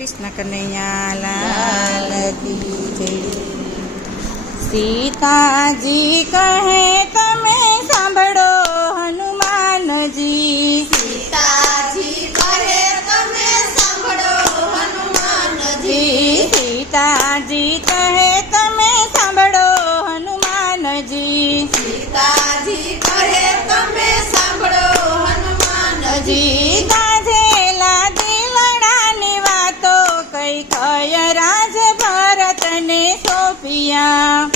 कृष्ण कन्हैया लाल की जय। सीताजी कहे तमे सांभळो हनुमानजी। सीताजी कहे तमे सांभळो हनुमानजी। सीताजी कहे तमे सांभळो हनुमानजी। सीताजी कहे तमे सांभळो हनुमानजी। गाजेला दिलडानी वातो कई कय राज भरत ने सोपिया।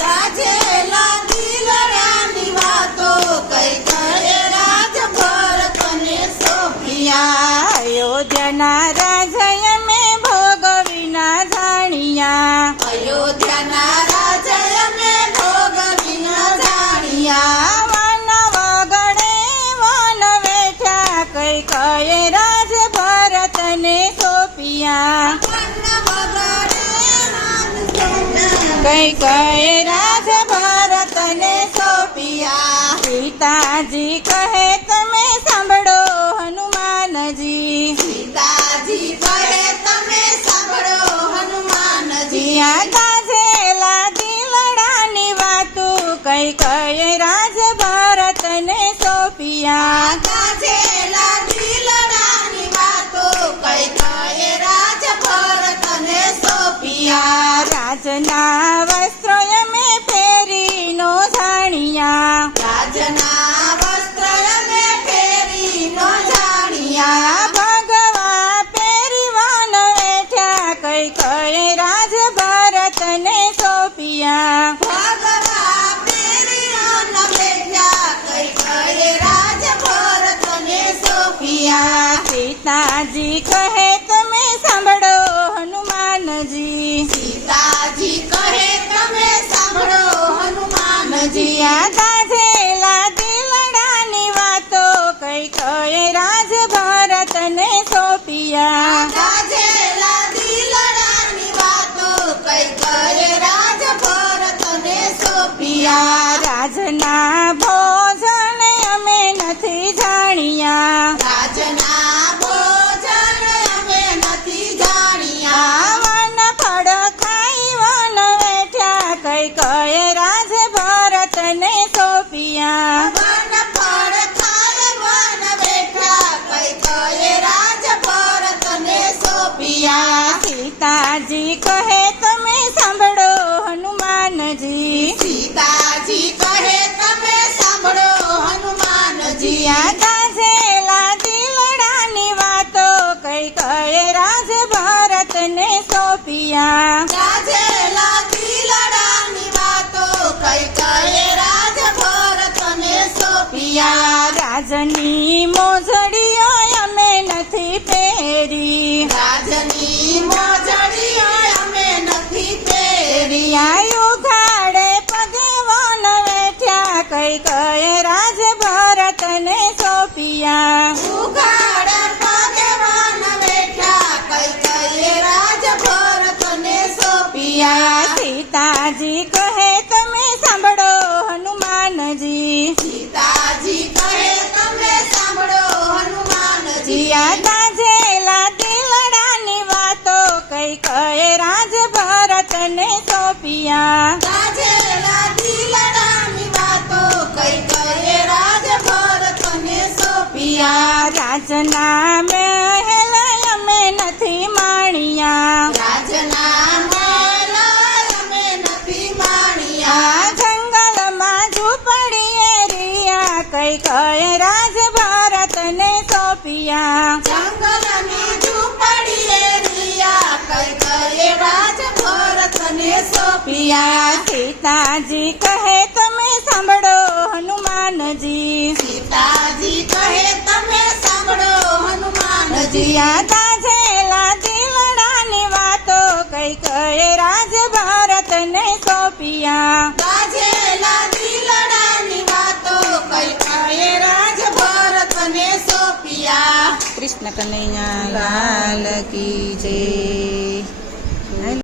गाजेला दिलडानी वातो कई कय राज भरत ने सोपिया। अयोध्याना राजय में भोगविना जाणिया। अयोध्याना राजय में भोगविना जाणिया। वन वगड़े वन वेठा कई कय राज भरत ने सोपिया। कई कय राज भरत ने सोपिया। सीताजी कहे तमे सांभळो हनुमानजी। सीताजी कहे तमे सांभळो हनुमानजी। गाजेला दिलडानी वातु कई कय राज भरत ने सोपिया। गाजेला दिलडानी वातो कई कय राज भरत ने सोपिया। राजना वस्त्रय में फेरी नो जाणिया। राजना वस्त्रय में फेरी नो जाणिया। भगवा पेरी वन वेठा कई कय राज भरत ने सोपिया। भगवा पेरी नो बेठा कई कय राज भरत ने सोपिया। सीताजी कहे तमे सांभळो हनुमानजी। सीताजी कहे तमे सांभळो हनुमानजी। गाजेला दिलडानी वातो कई कय राज भरत ने सोपिया। गाजेला दिलडानी वातो कई कय राज भरत ने सोपिया। राजना भोजन अमे नथी जाणिया। राजना भोजन अमे नथी जाणिया। वन फळ खाई वन वेठा कई कय राज भरत ने सोपिया। वन फळ खाय वन बेठा कई कय राज भरत ने सोपिया। सीताजी कहे तमे सांभळो हनुमानजी। सीताजी कहे तमे सांभळो हनुमानजी। गाजेला दिलडानी वातो कई कय राज भरत ने सोपिया। गाजेला दिलडानी वातो कई कय राज भरत ने सोपिया। राजनी मोजड़ियो अमे नथी पेरी। राजनी मोजड़ियो अमे नथी पेरी। उघाड़े पगे वन वेठा कई कय राज भरत ने सोपिया। उघाड़ पगे वन बेठा कई कय राज भरत ने सोपिया। सीताजी कहे तमे सांभळो हनुमानजी। सीताजी कहे तमे सांभळो हनुमानजी। गाजेला दिलडानी वातो कई कय राज भरत ने सोपिया। गाजेला दिलडानी वातो कई कय राज भरत ने सोपिया। राजना महल में नथी माणिया। राजना महल में नथी माणिया। जंगल में झूपड़िए रिया कई कय राज भरत ने सोपिया। जंगल में झूपड़िए रिया कई कय राज भरत ने सोपिया। सीताजी कहे तमे सांभळो हनुमानजी। सीताजी कहे तमे सांभळो हनुमानजी। गाजेला दिलडानी वातो कई कय राज भरत ने सोपिया। गाजेला दिलडानी वातो कई कय राज भरत ने सोपिया। कृष्ण कन्हैया लाल की जय।